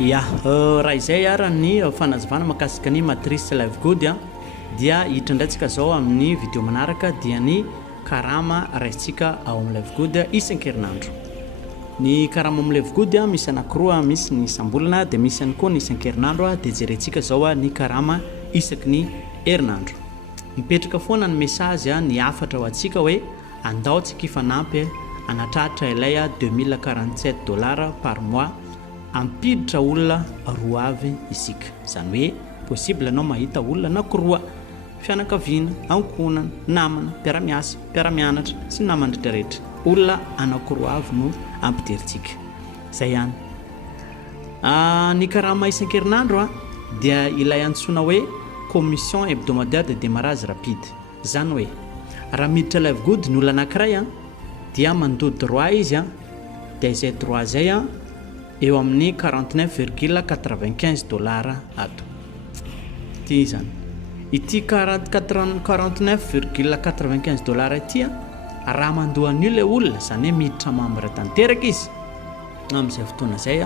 Ya, raha izay ara ny fanazavana makasika ny matrice Live Good dia hitrandratsika zao amin'ny vidéo manaraka dia ny karama raisitsika ao amin'ny Live Good isan-kerinandro. Ny karama amin'ny Live Good misy anankiroa, misy ny sambolana dia misy ihany koa ny isan-kerinandro dia jerentsika zao ny karama isaky ny herinandro. Mipetraka foana ny message ny afatra ho antsika hoe andaotsika ifanampy anatratra ilay $2047 par mois ampiditra olona roa avy isika. Zany hoe possible anao mahita olona anankiroa, fianakaviana, ankonana, namana, mpiara-miasa, mpiara-mianatra sy namana rehetra. Olona anankiroa avy no ampiderintsika. Zay ihany. Ny karama isan-kerinandro dia ilay antsoina hoe commission hebdomadaire de démarrage rapide. Zany hoe raha miditra Live Good ny olona anankiray dia mandody droit izy dia izay droit zay eo amin'ny $49,95 ato. Ty zany. Ity $49,95 ity raha mandoa an'io le olona, zany hoe miditra membre tanteraka izy. Amin'izay fotoana zay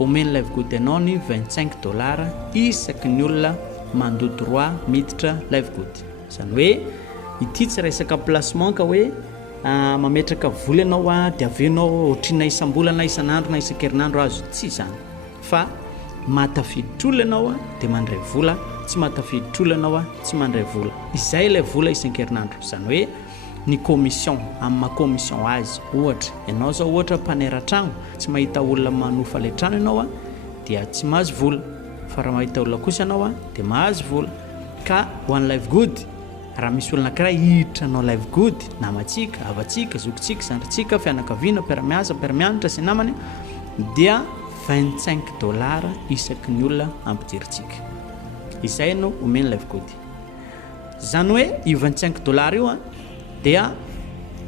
omeny Live Good anao ny $25 isaky ny olona mandody droit miditra Live Good. Zany hoe ity tsy resaka placement ka hoe mametraka vola anao dia avenao otrina isam-bolana, isan'andro na isan-kerinandro azo, tsy zany. Fa matafiditra olona anao dia mandray vola, tsy matafiditra olona anao tsy mandray vola. Izay ilay vola isan-kerinandro. Zany hoe ny commission amin'ny commission azy. Ohatra ianao zao ohatra mpanera-trano tsy mahita olona manofa ilay trano ianao dia tsy mahazo vola, fa raha mahita olona kosa ianao dia mahazo vola. Ka ho an'ny Live Good raha misy olona anankiray hiditra anao Live Good, namatsika, avatsika, zokintsika, zandritsika, fianakaviana, mpiara-miasa, mpiara-mianatra sy namany dia $25 isaky ny olona ampiderintsika. Izay no omeny Live Good. Zany hoe io $25 io dia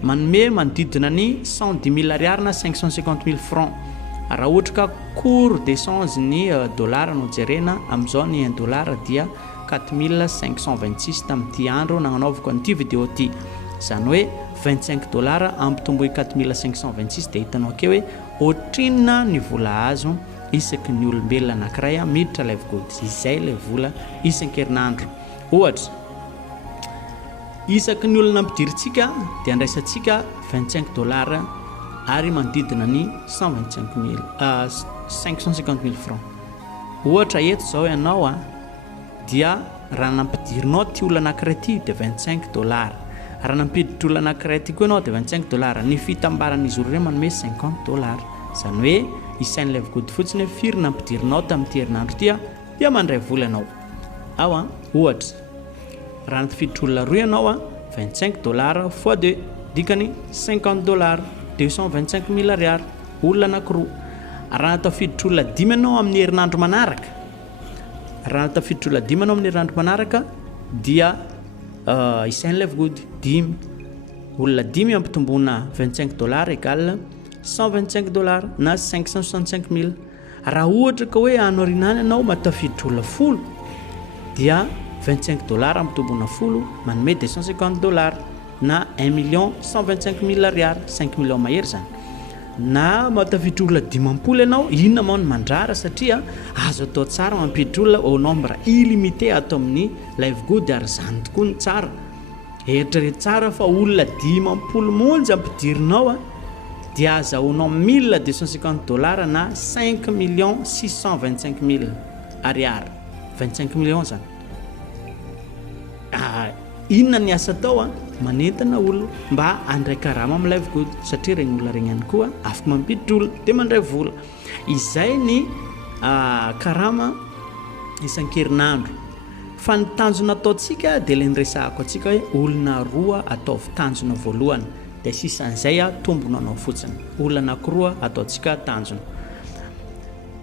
manome manodidina ny $110,000 na $550,000. Raha ohatra ka cours d'essence ny dollar no jerena amin'izao ny $1 dia $4,526 tamin'ity andro nagnanaovako an'ity vidéo ty. Zany hoe $25 ampitomboy $4,526 dia hitanao akeo hoe otrina ny vola azo isaky ny olombelona anankiray miditra Live Good. Izay ilay vola isan-kerinandro. Ohatra isaky ny olona ampidirintsika dia andraisantsika $25 ary manodidina ny $550,000. Ohatra eto zao ianao dia raha nampidirinao ty olona anankiray ty dia $25. Raha nampiditra olona anankiray ty koa ianao dia $25. Ny fitambaran'izy olo ireo manome $50. Zany hoe isain'ny Live Good fotsiny hoe firy nampidirinao tamin'ity herinandro ty dia mandray vola ianao. Ao ohatra raha nampiditra olona roa ianao $25 fois 2 dikany $50, $225,000 olona anankiroa. Raha tafiditra olona 5 ianao amin'ny herinandro manaraka, raha tafiditra olona 5 ianao amin'ny herinandro manaraka dia isain'ny Live Good 5. Olona 5 ampitombona $25 égale $125 na $565,000. Raha ohatra ka hoe anorinany ianao matafiditra olona 10 dia $25 ampitombona 10 manome $250 na $1,125,000, $5 millions mahery zany. Na matafiditra olona 50 ianao, inona moa ny mandrara satria azo atao tsara mampiditra olona au nombre illimité ato amin'ny Live Good ary zany tokoa ny tsara. Eritrereto tsara fa olona 50 monja ampidirinao dia azahoanao $1,250 na $5,625,000 ariary. 25 millions zany. Inona ny asa tao manentana olona mba andray karama amin'ny Live Good satria regny olona regny ihany koa afaka mampiditra olona dia mandray vola. Izay ny karama isan-kerinandro. Fa ny tanjona ataontsika dia ilay niresahako antsika hoe olona roa ataovy tanjona voalohany dia sisan'izay tombona anao fotsiny. Olona anankiroa ataontsika tanjona.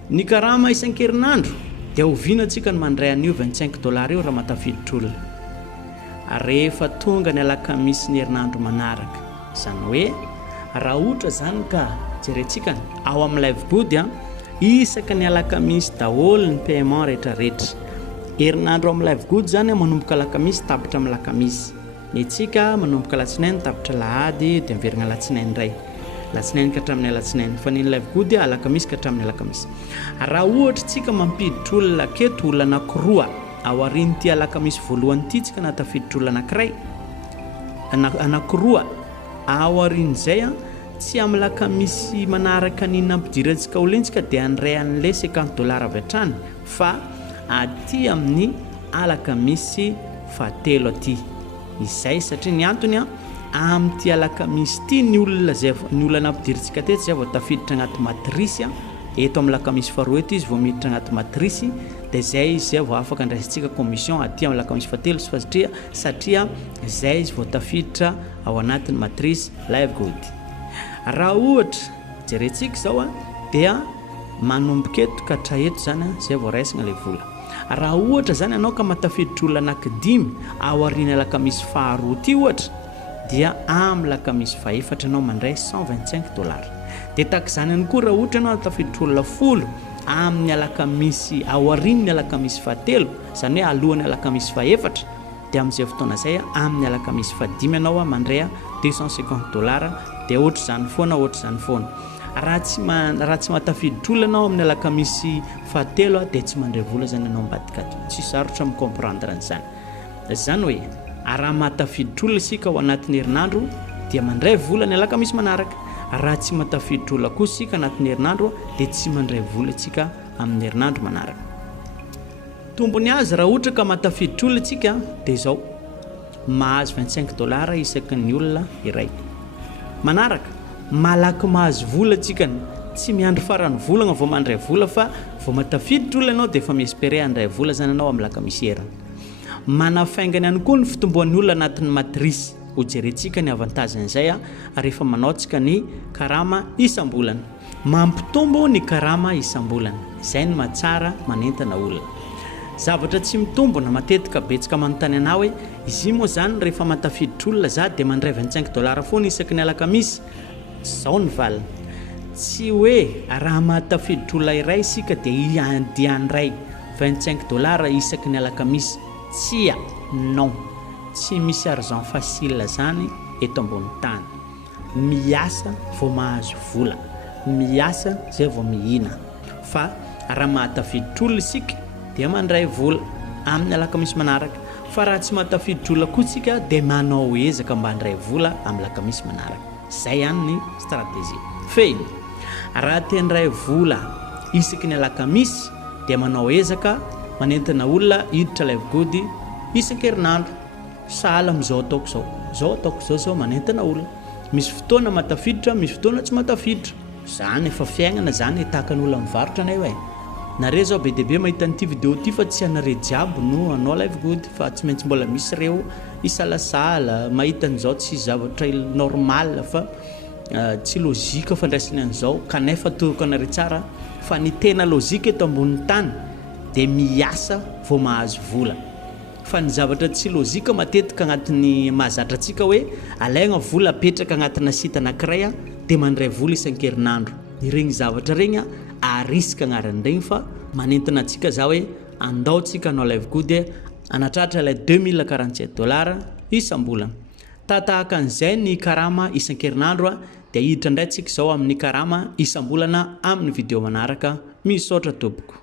Ny karama isan-kerinandro dia oviana antsika ny mandray an'io $25 io raha matafiditra olona. Rehefa tonga ny alakamisy ny herinandro manaraka. Zany hoe raha ohatra zany ka jerentsika ao amin'ny Live Good isaka ny alakamisy daholo ny paiement rehetrarehetra. Herinandro amin'ny Live Good zany manomboka alakamisy tapitra amin'ny alakamisy. Ny tsika manomboka alatsinainy tapitra lahady dia miverina alatsinainy iray. latsinainy ka hatramin'ny alatsinainy fa ny live good alakamisy ka hatramin'ny alakamisy. Raha ohatra tsika mampiditra olona aketo olona anankiroa ao aorian'ity alakamisy voalohany ity tsika na tafiditra olona anankiray anankiroa ao aorian'izay tsy amin'ny alakamisy manaraka ny nampidirantsika olentsika dia andray an'ilay $50 avy hatrany fa aty amin'ny alakamisy fahatelo aty. Izay satria ny antony amin'ity alakamisy ity ny olona nampidirantsika teto zay vao tafiditra agnaty matrisy eto amin'ny alakamisy faharoa eto izy vao miditra agnaty matrisy dia zay izy zay vao afaka andraisantsika commission aty amin'ny alakamisy fahatelo satria zay izy vao tafiditra ao anatin'ny matrisy live good. Raha ohatra jerentsika zao dia manomboka eto ka hatraeto zany zay vao raisina ilay vola. Raha ohatra zany anao ka matafiditra olona anankidimy ao aorian'ny alakamisy faharoa ity ohatra dia amin'ny alakamisy fahaefatra anao mandray $125. Dia takizany ihany koa raha ohatra anao tafiditra olona folo amin'ny alakamisy ao aorian'ny alakamisy fahatelo zany hoe alohan'ny alakamisy fahaefatra dia amin'izay fotoana izay amin'ny alakamisy fahadimy anao mandray $250 dia ohatr'izany foana. Raha tsy matafiditra olona anao amin'ny alakamisy fahatelo dia tsy mandray vola zany anao mbadika ato. Tsy sarotra micomprendre an'izany. Zany hoe raha matafiditra olona isika ao anatin'ny herinandro dia mandray vola ny alakamisy manaraka. Raha tsy matafiditra olona kosa isika anatin'ny herinandro dia tsy mandray vola isika amin'ny herinandro manaraka. Tombony azy raha ohatra ka matafiditra olona isika dia izao mahazo $25 isaky ny olona iray. Manaraka malaky mahazo vola tsikany tsy miandry farany volagna vao mandray vola fa vao matafiditra olona anao dia efa miespérer andray vola zany anao amin'ny alakamisy heriny. Manafaingany ihany koa ny fitomboan'ny olona anatin'ny matrisy ho jerentsika ny avantagen'izay rehefa manao tsika ny karama isam-bolana. Mampitombo ny karama isam-bolana. Izay ny mahatsara manentana olona. Zavatra tsy mitombona matetika betsaka manontany anao hoe izy moa zany rehefa matafiditra olona za dia mandray $25 foana isaky ny alakamisy. Zao ny valiny. Tsy hoe raha matafiditra olona iray isika dia andray $25 isaky ny alakamisy. Tsia, non. Tsy misy argent facile zany eto ambony tany. Miasa vao mahazo vola. Miasa zay vao mihina. Fa raha matafiditra olona isika dia mandray vola amin'ny alakamisy manaraka. Fa raha tsy matafiditra olona koa isika dia manao ezaka mba handray vola amin'ny alakamisy manaraka. Zay ihany ny stratégie. Fehiny. Raha te handray vola isaky ny alakamisy dia manao ezaka manentana olona hiditra live good isan-kerinandro. Sahala amin'izao ataoko zao. Zao ataoko zao manentana olona. Misy fotoana matafiditra, misy fotoana tsy matafiditra. Zany efa fiainana zany tahaka ny olona mivarotra anay hoe. Nare zao be deabe mahita an'ity vidéo ity fa tsy anare jiaby no anao live good fa tsy maintsy mbola misy reo isalasala mahita an'izao tsy zavatra normal fa tsy logika fandraisany an'izao kanefa toroko anare tsara fa ny tena logika eto ambony tany dia miasa vao mahazo vola. Fa ny zavatra tsy logika matetika agnatin'ny mahazatra antsika hoe alaigna vola apetraka agnatina site anankiray dia mandray vola isan-kerinandro. Ireny zavatra regny arisika agnaran'iregny fa manentana antsika za hoe andao tsika anao live good anatratra ilay $2047 isam-bolana. Tahaka an'izay ny karama isan-kerinandro dia hiditra indray tsika izao amin'ny karama isam-bolana amin'ny vidéo manaraka. Misaotra tompoko.